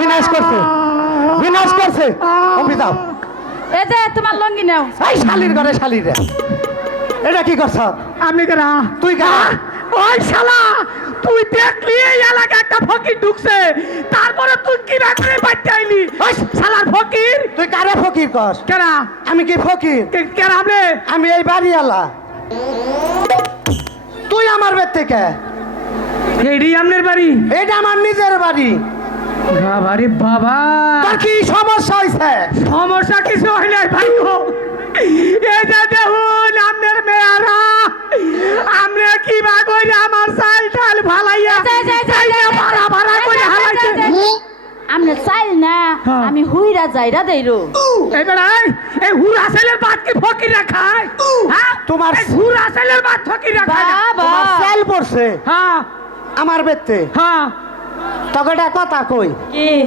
বিনাশ করছে। বিনাশ করছে। অমৃত দাও এই যে তোমার লঙ্গি নাও। এই শালির ঘরে শালির। এটা কি করছ? আমি কেনা তুই গা? ওই শালা তুই দেখলি এই এলাকা একটা ফকির ঢুকছে। তারপরে তুই কি না করে বাড়তে আইলি? ওই শালার ফকির। তুই কারে ফকির কস? কেনা আমি কি ফকির? কেনা আমি এই বাড়িওয়ালা। তুই আমার বের থেকে? এডি আমনের বাড়ি? এটা আমার নিজের বাড়ি। বাবারে বাবা। তোর কি সমস্যা হয়েছে সমস্যা কিছু হয় নাই ভাই। এই যে দেখুন মেয়ারা। আমরা কি বা কইরা আমার চাল টাল ভালাইয়া চাইয়া। ভাড়া ভাড়া করে হালাইছে। আমরা চাইল না হ্যাঁ। আমি হুইরা যাইরা দেইরো। এই এই, এই হুরা ছেলের বাদ কি ফকিরা খায়? হ্যাঁ? তোমার- হুরা ছেলের বাদ ফকিরা খায় তোমার সেল পড়ছে। হ্যাঁ। আমার বেতে। হ্যাঁ। তোকে কথা কই?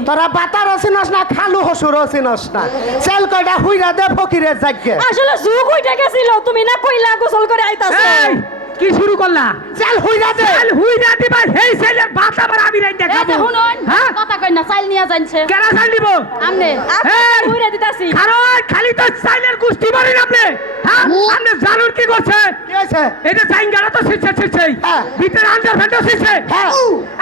তোরা বাতার অসিনস না খালু হসুর অসিনস না। সেল কয়টা হুইরা দে ফকিরের জাগে আসলে যুগ হইটা গেছিল তুমি না কইলা গোসল করে আইতাছ। কি শুরু করলা? সেল হুইরা দে। চাল হুই না দিবা সেই ছেলের বাদ আবার আমি রাইতে খাব শুনুন হ্যাঁ? কথা কই না চাইল নিয়া জানছে কেনা চাল দিব আমনে! হুইরা দিতাছি। কারণ খালি তো চাইলের গুষ্টি মারেন আপনি? হ্যাঁ? আপনি জানুন কি করছে? কি হয়েছে? এই যে চাইন গাড়া তো শিখছে শিখছে হ্যাঁ। ভিতরে আন্ডার ফ্যান্ডার শিখছে হ্যাঁ।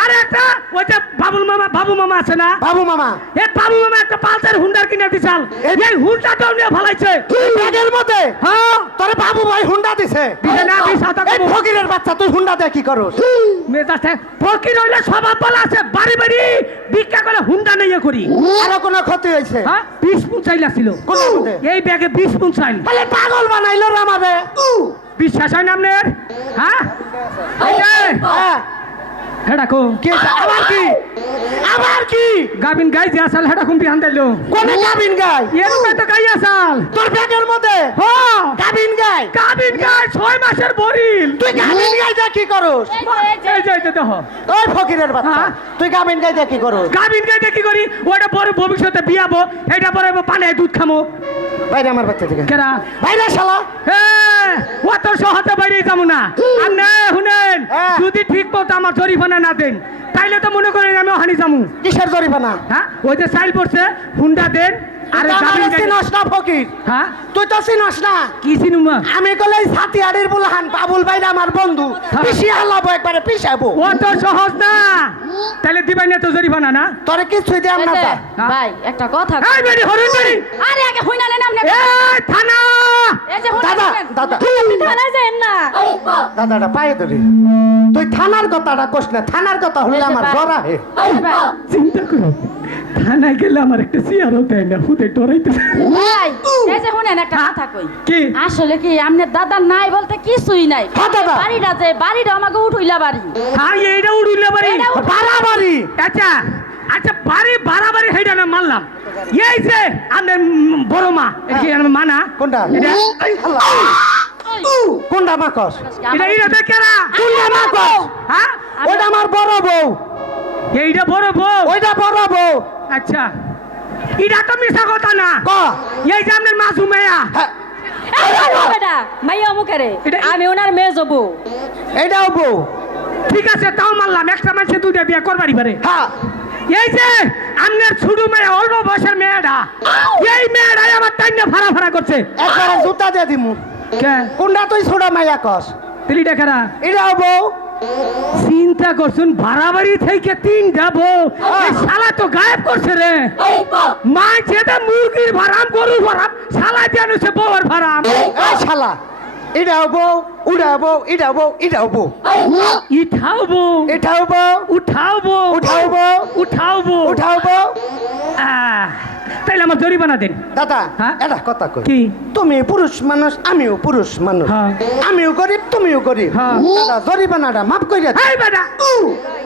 আর একটা ওই যে বাবুল মামা বাবু মামা আছে না? বাবু মামা। এ বাবু মামা একটা পালসার হুন্ডার কিনে দিছাল এই- এই হুন্ডাটাও নিয়ে ফেলাইছে। তুই ব্যাগের মধ্যে? হ্যাঁ। তোর বাবু ভাই হুন্ডা দিছে। দিছে না, দিছে, তা এই কবো। ফকিরের বাচ্চা তুই হুন্ডা দে কি করস? মেজাজে ফকির হইলে স্বভাব বলা আছে বাড়ি বাড়ি ভিক্ষা করে হুন্ডা নিয়ে করি। আরও কোনো ক্ষতি হয়েছে? হ্যাঁ বিশ পুন চাইল ছিল এই ব্যাগে বিশ পুন চাইল। তাহলে পাগল বানাইলো রে আমাদের বিশ্বাস হয় না আপনার? হ্যাঁ? হ্যাঁ। হেডা কো? আবার কি? আবার কি? গাবিন গাই যে আসাল হেডা কুম্পি হান দিলো। কোনে কাবিন গাই? এরকম তো গাই আসাল। তোর ব্যাগের মধ্যে? হ্যাঁ কাবিন গাই গাবিন গাই ছয় মাসের বরিল তুই কাবিন গাই দে কি করস। এই যে, এই যে, দেখো। ওই ফকিরের বাচ্চা। হ্যাঁ। তুই কাবিন গাই দে কি করস। গাবিন গাই দেখি করি ওটা পরে ভবিষ্যতে বিয়াবো এটা পরে পানে দুধ খামো। বাইরে আমার বাচ্চা থেকে। কেরা? বাইরে শালা। হ্যাঁ অত সহজে বাইরে যাব না। আর না শুনেন হ্যাঁ। যদি ঠিক মতো আমার জরিমানা না দেন তাইলে তো মনে করেন আমি হানি যাব। কিসের জরিমানা? হ্যাঁ ওই যে সাইল পড়ছে হুন্ডা দেন আর ফকির। হ্যাঁ? তুই তো চিনস না। কি সিনেমা আমি কলে সাথী বুলহান বাবুল বাইরে আমার বন্ধু। পিছিয়ে হালাবো একবারে পিছাবো অত সহজ না। তাহলে দিবাই না তো জরিমানা না? তোরে কিছুই দিয়ে এই আমরা যে, তা। ভাই একটা কথা এই বেরি হরুন বেরি। আরে আগে হইনা নেন আপনি এই থানা! এই যে হুইনা দাদা দাদা। আপনি থানায় যায়েন না। দাদাটা পায়ে ধরি। তুই থানার কথাটা কোস না। থানার কথা হলে আমার চিন্তা করো। থানায় গেলে আমার একটা চেয়ারও দেয় না হুদে ডরাইতে ভাই, এই যে শুনেন একটা কথা কই। কি? আসলে কি দাদা নাই বলতে কিছুই নাই। হ্যাঁ, দাদা। বাড়িটা যে বাড়িটা আমাকে উঠইলা বাড়ি। হ্যাঁ এইটা উড়িলে বাড়ি। এইটা উঠ- বাড়াবাড়ি। আচ্ছা আচ্ছা বাড়ি বাড়াবাড়ি সেইটা না মানলাম। এই যে আমাদের বড় মা এটা কি আমার মা কোনটা? এটা। কোনটা মাকস? এটা এইটা তো কোনটা মাকস? হ্যাঁ? ওইটা আমার বড় বউ। এইটা বড় বউ। ওইটা বড় বউ। আচ্ছা। এটা তো মিশা কথা না। ক? এই যে আপনার মাসু মেয়া হ্যাঁ, মাইয়া মুখেরে এটা- আমি ওনার মেয়ে যাব এইটাও বউ। ঠিক আছে তাও মানলাম একটা মানুষে দুইটা বিয়ে করবারই পারে হ্যাঁ। এই যে আপনার ছোট মেয়ে অল্প বয়সের মেয়েটা এই মেয়েটাই আমার টাইনে ভাড়া ভাড়া করছে। একবারে জুতা দিয়ে দিমু। কে? কোনটা তুই ছোট মাইয়া কস? তিলিটা খারা এটাও বউ। চিন্তা করছুন বাড়াবাড়ি থেকে তিনটা বউ এই শালা তো গায়েব করছে রে। মা। যেটা মুরগির ভাড়াম গরুর ভাড়াম শালা দিয়ে সে বউর ভাড়াম। শালা এটাও বউ উড়াও বউ এটাও বউ এটাও বউ। ইঠাও বউ এটাও বউ উঠাও বউ উঠাও বউ উঠাও বউ। উঠাও বউ। আহ, তাইলে আমার জরিমানা দেন। দাদা হ্যাঁ? এটা কথা কই। কি? তুমি পুরুষ মানুষ আমিও পুরুষ মানুষ। হ্যাঁ। আমিও গরিব তুমিও গরিব। হ্যাঁ। দাদা জরিমানাটা মাফ কইরা দে। এই বেটা!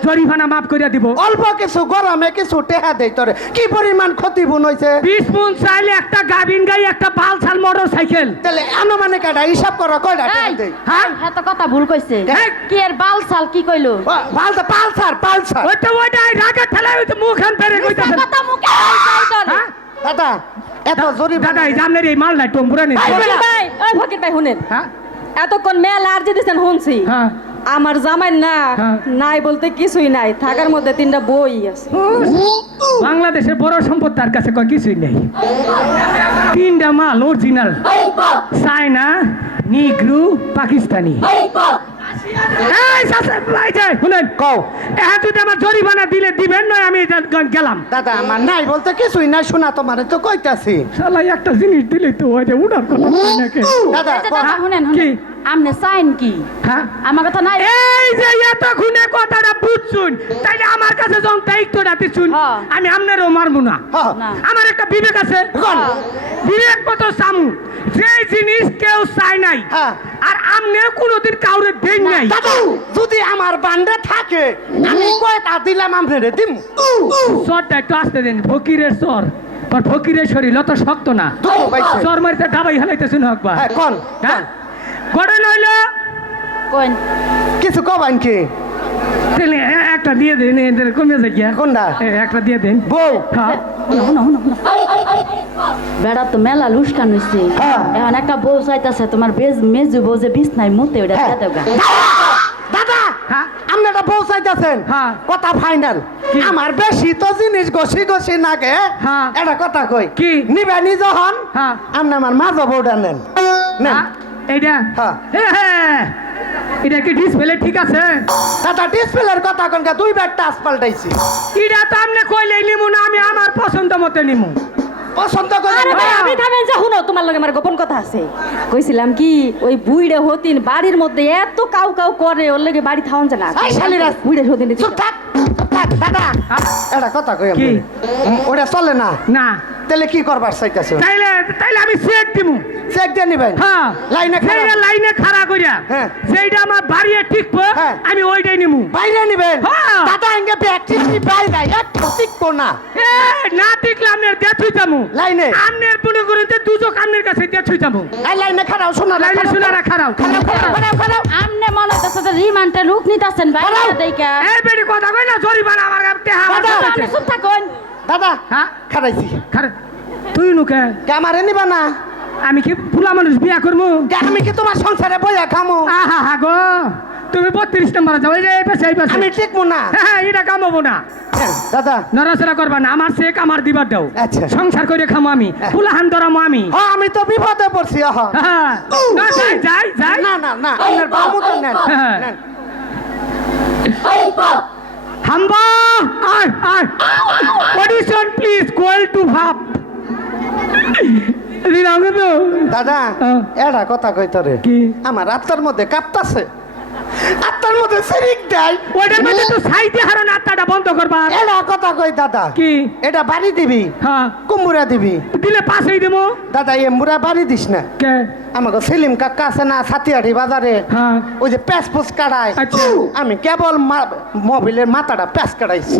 জরিমানা মাফ করিয়া দিব। অল্প কিছু গরমে কিছু টেহা দেই তোরে। কি পরিমাণ ক্ষতি বুন হইছে? বিশ মন চাইলে একটা গাবিন গাই একটা বালসাল মোটর সাইকেল তাহলে আনুমানিক একটা হিসাব করো কয়টা টেহা এই, দেই? হ্যাঁ? হ্যাঁ তো কথা ভুল কইছে। এই। কি এর বাল সাল কি কইলো? Pulsar Pulsar Pulsar. ওইটা ওইটা রাগে ঠেলা হইতে মুখ হান পেরে কইতাছেন কথা মুখে আই যাই তোর। হ্যাঁ? দাদা এত জরি দাদা এই যে এই মাল নাই টম্বুরা নেই ভাই ওই ফকির ভাই শুনেন। হ্যাঁ? এতক্ষণ মেলা আর দিতেছেন শুনছি। হ্যাঁ। আমার জামাই না হ্যাঁ। নাই বলতে কিছুই নাই। থাকার মধ্যে তিনটা বই আছে। বাংলাদেশের বড় সম্পদ তার কাছে কয় কিছুই নেই। তিনটা মাল অরিজিনাল চায়না নিগ্রু পাকিস্তানি। এই শুনেন কও। যদি আমার জরিমানা দিলে দিবেন নয় আমি গেলাম। দাদা আমার নাই বলতে কিছুই নাই শোনা তোমার তো কইতাছি। শালা একটা জিনিস দিলে তো ওই যে উড়ার কথা নাকি? দাদা শুনেন কি? আমনে চাইন কি? হ্যাঁ? আমার কথা নাই? এই যে এতক্ষণে কথাটা বুঝছুন তাইলে আমার কাছে যখন দায়িত্বটা হ্যাঁ। আমি আপনারও মারবো না। হ্যাঁ। আমার একটা বিবেক আছে। বিবেক মতো সামু যে জিনিস কেউ চায় নাই হ্যাঁ। আমনে কোনোদিন কাউরে দেন নাই। দাদু যদি আমার বান্ডে থাকে আমি কয়টা দিলাম আমরে দিম? সরটা একটু আসতে দেন ফকিরের সর পর ফকিরের শরীর অত শক্ত না। সর মারিতে ডাবাই হেলাইতেছেন হকবা হ্যাঁ কোন হ্যাঁ? গড়ে লইল। কোন কিছু কবান কি? একটা দিয়ে দেন এদের কমে যায় গিয়া। কোনটা? একটা দিয়ে দেন। বউ। বেড়া তো মেলা লুস্কান হইছে। হ্যাঁ। এখন একটা বউ চাইতাছে তোমার বেজ মেজু বউ যে বিছনায় মুতে ওটা হ্যাঁ। দিয়ে দেবগা দাদা! হ্যাঁ। আপনি এটা পৌঁছাইতেছেন হ্যাঁ। কথা ফাইনাল কি? আমার বেশি তো জিনিস গছি গছি নাগে। হ্যাঁ। এটা কথা কই। কি? নিবেনি যখন হ্যাঁ। আপনি আমার মা বউটা নেন। হ্যাঁ, এইটা হ্যাঁ। এটা কি ডিসপ্লে ঠিক আছে। দাদা ডিসপ্লের কথা কোনকা দুইবার টাচ পাল্টাইছি এটা তো আপনি কইলে নিমু না আমি আমার পছন্দ মতো নিমু। পছন্দ করে আরে ভাই। আমি থামেন যা শুনো তোমার লগে আমার গোপন কথা আছে। কইছিলাম কি ওই বুইড়ে হতিন বাড়ির মধ্যে এত কাউ কাউ করে ওর লগে বাড়ি থাউন যায় না। এই শালিরা। বুইড়ে হতিন চুপ থাক থাক দাদা। এটা কথা কই কি? আমি ওটা চলে না? না। তাহলে কি করবার চাইতেছ? তাইলে তাইলে আমি সেট দিমু। চেক দিয়ে নিবেন? হ্যাঁ। লাইনে খাড়া। সেইটা লাইনে খাড়া করিয়া হ্যাঁ। যেইটা আমার বাড়িয়ে টিকবো হ্যাঁ। আমি ওইটাই নিমু। বাইরে নিবেন? হ্যাঁ। দাদা এঙ্গে ব্যাগটি বাইরে একটু টিকবো না। এ, না টিকলে আপনার দেখুই যাব লাইনে আপনার মনে করেন যে দুজক আপনার কাছে দেখুই যাব এই লাইনে খারাও শোনা লাইনে শুনারা খারাপ। খারাও খারাও খারাও খারাও আমনে মনে হইতাছে যে রিমান্ডে লুক নিতাছেন ভাই। দেইকা এই বেটি কথা কই না? জরিমানা আমার কাছে আছে। চুপ থাকুন। দাদা হ্যাঁ? খারাইছি খারে তুই নুকে? ক্যামারে নিবা না? আমি কি পুলা মানুষ বিয়া করব কে আমি কি তোমার সংসারে বইয়া খামো? আহা হা গো তুমি বত্রিশ নম্বর যাও এই যে এই পাশে এই পাশে আমি টিকবো না। হ্যাঁ হ্যাঁ, এটা কামাবো না। হ্যাঁ, দাদা। নড়াচড়া করবা না আমার চেক আমার দিবার দাও। আচ্ছা। সংসার করে খামো আমি ফুলাহান ধরামো আমি। হ্যাঁ আমি তো বিপদে পড়ছি আহ হ্যাঁ না, যাই যাই যাই। না না না আপনার বাবু তো নেন। হ্যাঁ। নেন। হাম্বা আয় আয় অডিশন প্লিজ গোল টু ভাব। দিলাম তো দাদা। এটা কথা কই তোরে কি? আমার আত্মার মধ্যে কাঁপতাছে। আত্মার মধ্যে সিরিক দেয়। ওইটার মধ্যে তো সাইতে হারো নাত্তাটা বন্ধ করবা। এটা কথা কই দাদা? কি? এটা বাড়ি দিবি? হ্যাঁ। কুমুরা দিবি? দিলে পাশেই দেবো। দাদা এ মুরা বাড়ি দিস না। কে? আমাকে সেলিম কাকা আছে না সাতিয়াড়ি বাজারে। হ্যাঁ। ওই যে প্যাস পুস কাটায় আচ্ছা। আমি কেবল মা- মোবিলের মাথাটা প্যাস কাটাইছি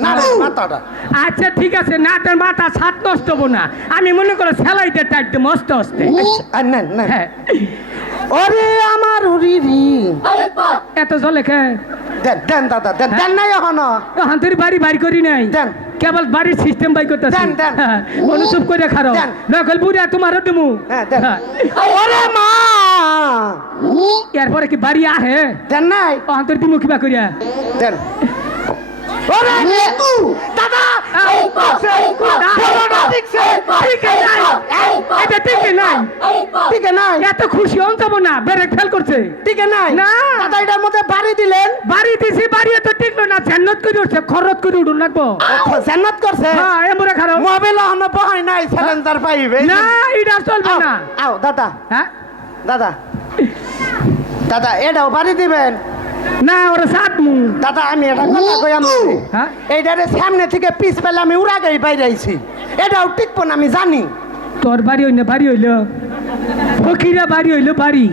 না মাথাটা। আচ্ছা ঠিক আছে নাটের মাথা সাত নষ্ট হব না। আমি মনে করো সেলাইতে টাইট মস্ত হস্তে আর নেন নেন। হ্যাঁ। ওরে আমার উরি রি এত জলে খে। দেন দেন দাদা দেন দেন নাই এখন। হাতের বাড়ি বাড়ি করি নাই। দেন। কেবল বাড়ির সিস্টেম বাই করতেছি। দেন, দেন। অনুসব করে খারো। নকল বুড়া তোমারও দিমু হ্যাঁ দেন। হ্যাঁ। ওরে মা! এরপরে কি বাড়ি আহে? দেন নাই। ও হাতের দিমু কিবা করিয়া? দেন। দাদা এটা ঠিক নাই। ঠিক নাই। এত খুশি হন যাব না ব্রেক ফেল করছে। ঠিক নাই। না। দাদা এটার মধ্যে বাড়ি দিলেন। বাড়ি দিছি বাড়ি তো টিকলো না ঝেন্নত করে উঠছে খরচ করে উঠুন লাগবো? জান্নাত করছে? হ্যাঁ এমরে খারো মোবাইল হন বহাই নাই স্যালেন্সার পাইবে। না এটা চলবে না। আও দাদা। হ্যাঁ? দাদা। দাদা এটাও বাড়ি দিবেন। না ওরা সাত মু। দাদা আমি এটা কথা কই আমি হ্যাঁ? এইটারে সামনে থেকে পিছ পেলে আমি উড়া গাই বাইরে আইছি। এটাও টিকবো না আমি জানি। তোর বাড়ি হইলে বাড়ি হইল। ফকিরা বাড়ি হইল বাড়ি।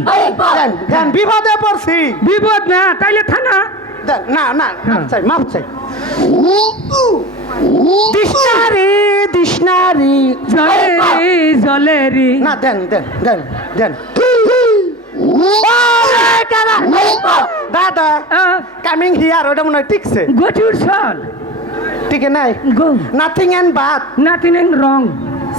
দেন দেন বিপদে পড়ছি। বিপদ না তাইলে থানা। না না হ্যাঁ। চাই মাপ চাই। দিশনারি দিশনারি জলে রে জলে রে। না দেন দেন দেন দেন ওরে দাদা দাদা কামিং হিয়ার ওটা মনে হয় টিকছে। গচুর সল টিকে নাই? গো। Nothing and but nothing wrong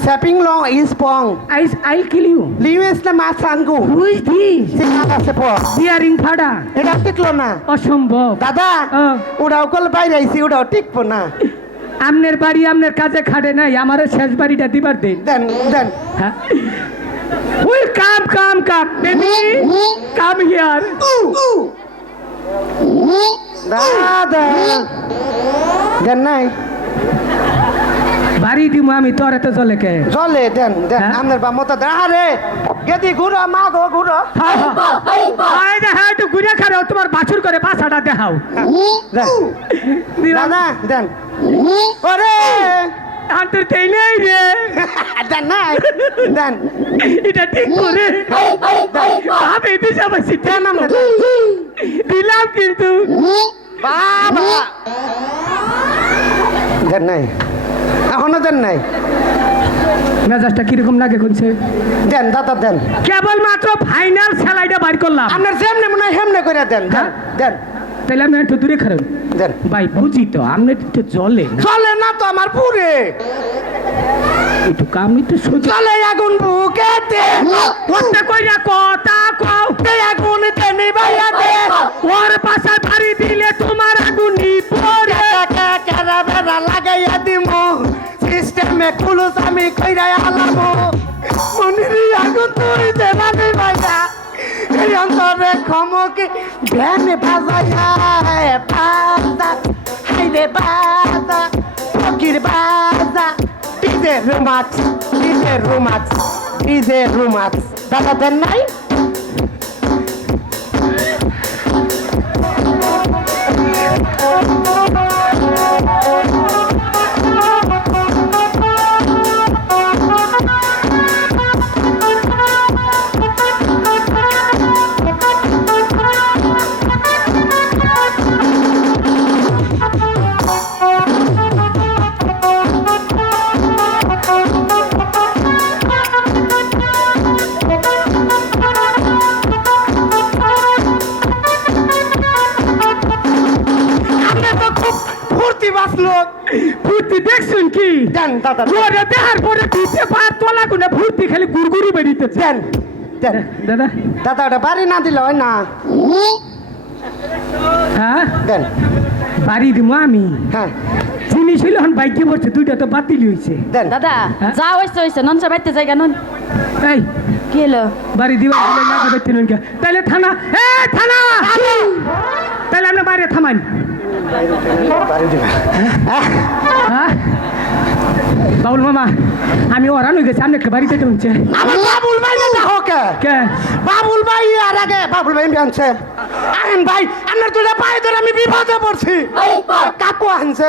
স্যাপিং long is পং আই আই কিল ইউ লিউয়েস না মা সাঙ্গু হু ইজ দিস সিঙ্গার আছে প বিয়ারিং ফাডা এটা টিকলো না। অসম্ভব। দাদা হ্যাঁ। ওটাও কল বাইরে আইছি ওটাও টিকবো না। আমনের বাড়ি আমনের কাজে খাটে নাই। আমার শেষ বাড়িটা দিবার দিন। দেন দেন। হ্যাঁ। We come come come baby come here দাদা। দেন নাই? বাড়ি দিমু আমি তোর এত জলে কে? জলে দেন দেন হ্যাঁ? আপনার বা মতো দেন আরে গেদি ঘুরো মা গো ঘুরো। হ্যাঁ হ্যাঁ আয় দেখা একটু ঘুরে খাও তোমার বাছুর করে পাছাটা দেখাও। দেন দিলাম দাদা দেন। ওরে! আন্তর তেই নেই রে। দেন নাই? দেন। এটা ঠিক করে। আমি দিশা পাইছি দেন আমরা দিলাম কিন্তু। বাবা। দেন নাই। এখনও দেন নাই। মেজাজটা কীরকম লাগে কোনছে দেন দাদা দেন। কেবল মাত্র ফাইনাল সেলাইটা বাইর করলাম। আপনার যেমনে মনে হয় হেমনে করে দেন দেন হ্যাঁ? দেন। তাহলে আমি একটু দূরে খারাপ। দেন ভাই বুঝি তো আপনি একটু জলে চলে না তো আমার পুরে। একটু কাম একটু সোজা চলে আগুন বুকেতে করতে কইরা কথা কও। আগুন তেনি ভাইয়া দে ওর পাশে বাড়ি দিলে তোমার আগুন পড়ে। টাকা কেরা বেড়া লাগাইয়া দিমু। সিস্টেমে আমি কইরা অন্তরে খমকে ভ্যানে বাজাইয়া বাজা হাইরে বাজা, ফকির ডিজে রুমাচ ডিজে রুমাচ ডিজে রুমাচ। দাদা দেন নাই? দাদা ওরে দেহার পরে পিঠে পা তোলা গুনে ফুর্তি খালি গুড়গুড়ি বেরিতেছে দেন দেন। দাদা। দাদা ওটা বাড়ি না দিলে হয় না। হ্যাঁ? দেন। বাড়ি দিব আমি। হ্যাঁ। জিনিস হইলে এখন বাইকে পড়ছে দুইটা তো বাতিল দেন। দাদা হ্যাঁ? যা হয়েছে হয়েছে নন সে বাইতে জায়গা নন। এই কি হলো? বাড়ি দিবা না নইকা তাইলে থানা এ থানা! তাইলে আপনি বাইরে থামান হ্যাঁ? বাবুল মামা আমি ওরান হয়ে গেছি আপনি একটা বাড়িতে উঠছে আমার বাবুল ভাই না দেখো কে? বাবুল ভাই আর আগে বাবুল ভাই আনছে। আহেন ভাই আপনার দুটা পায়ে ধরে আমি বিপদে পড়ছি। কাকু আনছে।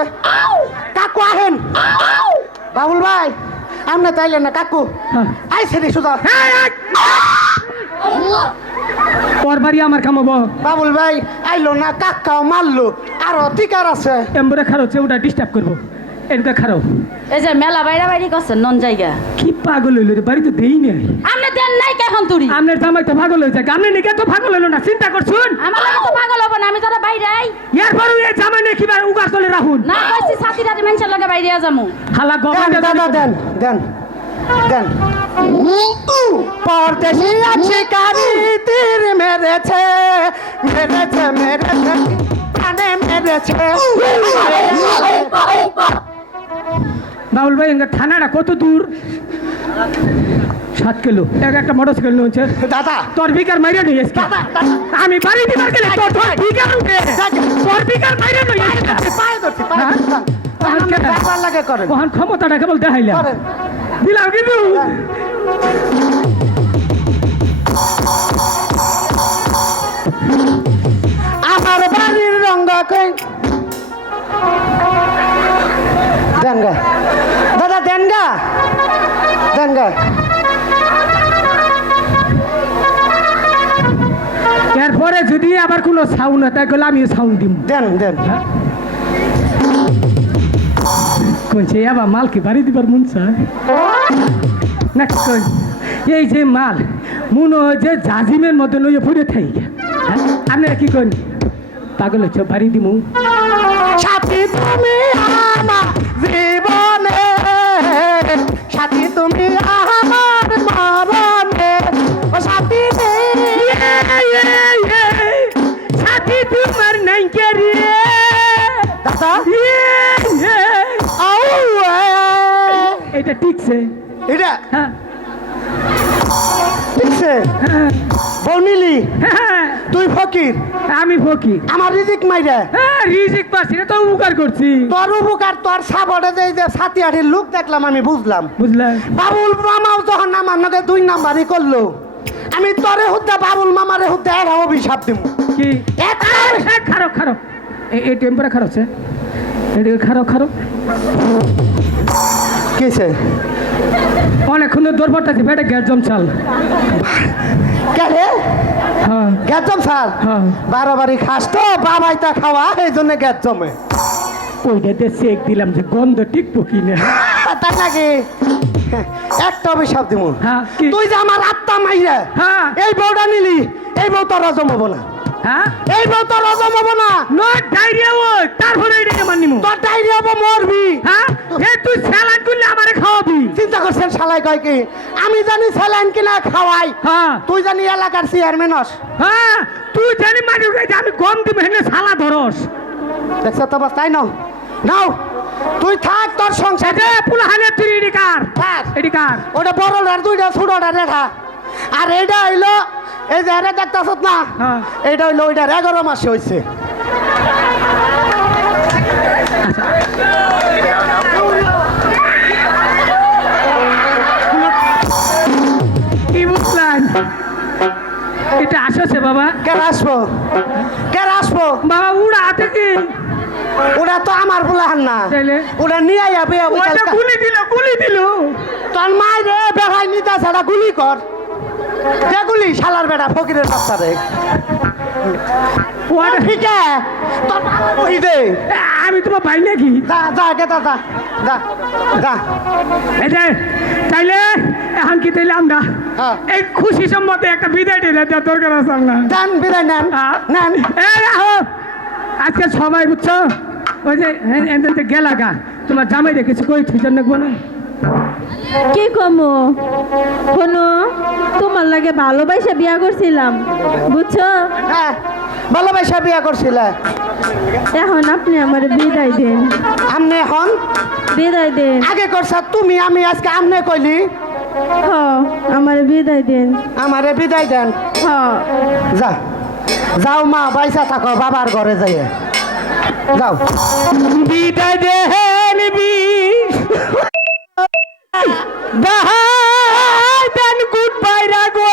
কাকু আহেন। বাবুল ভাই আপনি তাইলে না কাকু? হ্যাঁ। আইসে রে সুদা! বাড়ি আমার কামাবো বাবুল ভাই আইলো না কাকাও মারলো। আরও টিকার আছে। এম্বরে খারো হচ্ছে ওটা ডিস্টার্ব করব। এনকা খারো এই যে মেলা বাইরা বাইরে করছেন নন জায়গা কি পাগল হইল রে বাড়ি তো দেই নাই আপনি দেন নাই কেখন তুরি আপনার জামাই তো পাগল হয়েছে আপনি নিকে তো পাগল হইল না চিন্তা করছুন আমার লাগে তো পাগল হব না আমি তারা বাইরে আই এরপর এই জামাই নিয়ে কিবার উগার চলে রাখুন না কইছি সাথী রাতে মানুষের লগে বাইরে যামু হালা দেন গভর্নমেন্ট দাদা দেন দেন দেন পরদেশি আছে কারি তীর মেরেছে মেরেছে মেরেছে প্রাণে মেরেছে বাবুল ভাই এনকা থানাটা কত দূর? সাত কিলো। এক একটা মোটর সাইকেল নিয়েছে। দাদা। তোর বিকার মাইরে নিয়ে দাদা আমি বাড়ি দিবার গেলে তোর তোর বিকার উঠে তোর বিকার মাইরে নিয়ে পায়ে ধরছি পায়ে হ্যাঁ? লাগে করেন। ওখান ক্ষমতাটা কেবল দেখাইলাম। করেন। দিলাম কিন্তু। আমার বাড়ির রঙ্গ কই দেন গা। দাদা দেন গা। দেন গা। এরপরে যদি আবার কোনো সাউন্ড হয় তাই গেলে আমি সাউন্ড দিব দেন দেন। কইছে আবার মাল কি বাড়ি দিবার মন চায়? এই যে মাল মনে হয় যে জাজিমের মতন ওই ফুটে থাই আপনারা কি করেন পাগল হচ্ছে বাড়ি দিমু। সাথী তুমি আমার জীবনে সাথী তুমি আমার মরণে। ও সাথী রে সাথী তোমার নাই কে রে দাদা? ইয়ে, ইয়ে। এটা ঠিকছে এটা? হ্যাঁ। ঠিকছে বনিলি হ্যাঁ, ফকির? আমি ফকির। আমার রিজিক মাইরে। হ্যাঁ রিজিক পাচ্ছি না তো উপকার করছি। তোর উপকার তোর সাবড়ে যে যে সাথী আঠির লোক দেখলাম আমি বুঝলাম। বুঝলেন বাবুল মামাও যখন আমার নাকি দুই নাম্বারই করল আমি তরে হুদ্দা বাবুল মামারে হুদ্দা এর অভিশাপ দিব কি? খারো খারো এই- টেম্পারে খারো আছে। এদিকে খারো খারো কিসে? অনেকক্ষণ ধরে দৌড় পড়তেছি বেটা গ্যাস জম চাল কে রে গ্যাস স্যার হ্যাঁ। বারবারই খাস তো বাবাইটা খাওয়া এই জন্য গ্যাস জমে। ওইটাতে চেক দিলাম যে গন্ধ টিকবো কি না তাই নাকি একটা অভিশাপ দিব হ্যাঁ তুই যে আমার আত্মা মাইরা হ্যাঁ। এই বউটা নিলি এই বউ তোর হজম হব না। হ্যাঁ? এই বউ তোর হজম হব না। নট ডাইরিয়া ওই তারপরে এটাকে মানিমু। তোর ডায়রিয়া হব মরবি। হ্যাঁ? এ তুই স্যালাড করলে আমারে খাওয়াবি। চিন্তা করছেন শালাই কয় কি? আমি জানি স্যালাইন কিনা খাওয়াই। হ্যাঁ। তুই জানি এলাকার চেয়ারম্যান হস। হ্যাঁ? তুই জানি যে আমি গম দিব হেনে সালা ধরস। দেখছ তো বাস তাই নাও। নাও। তুই থাক তোর সংসার। এটা পুলা হানে তুই এডি কার? থাক এডি কার? ওটা বড় আর দুইটা ছোটটা রেখা আর এইটা হইল এই যে আরে দেখতেছ না হ্যাঁ। এইটা হইল ওইটার এগারো মাসে হয়েছে এটা আসছে বাবা। কে আসব? কে আসব? বাবা উড়া হাতে কি? ওটা তো আমার বলাহান না? ওটা নিয়ে যাবে গুলি দিল গুলি দিল। তোর মাই রে বেহাই নিতা ছাড়া গুলি কর। যে গুলি শালার বেটা ফকিরের বাচ্চা রে ঠিক আছে তোর বহি দে আমি তোমার ভাই নাকি? যা যা গেতা যা যা যা এই যে তাইলে এখন কি তাইলে আমরা? হ্যাঁ। এই খুশি সম্মতে একটা বিদায় দিলে দেওয়ার দরকার আছে না দেন বিদায় নেন নেন। এই রাহো আজকে সবাই বুঝছ? ওই যে এনতে গেলা গা তোমার জামাই রেখেছি কই জন্য না? কি কমো? কোনো তোমার লাগে ভালোবাসা বিয়া করছিলাম বুঝছ? হ্যাঁ ভালোবাসা বিয়া করছিলে। এখন আপনি আমার বিদায় দেন। আমনে এখন? বিদায় দেন। আগে করছ তুমি আমি আজকে আমনে কইলি। হ আমার বিদায় দেন। আমারে বিদায় দেন। হ। যা যাও মা বাইসা থাকো বাবার ঘরে যাইয়ে। যাও। বিদায় দেন বি বাহাই দেন গুড বাই রাগো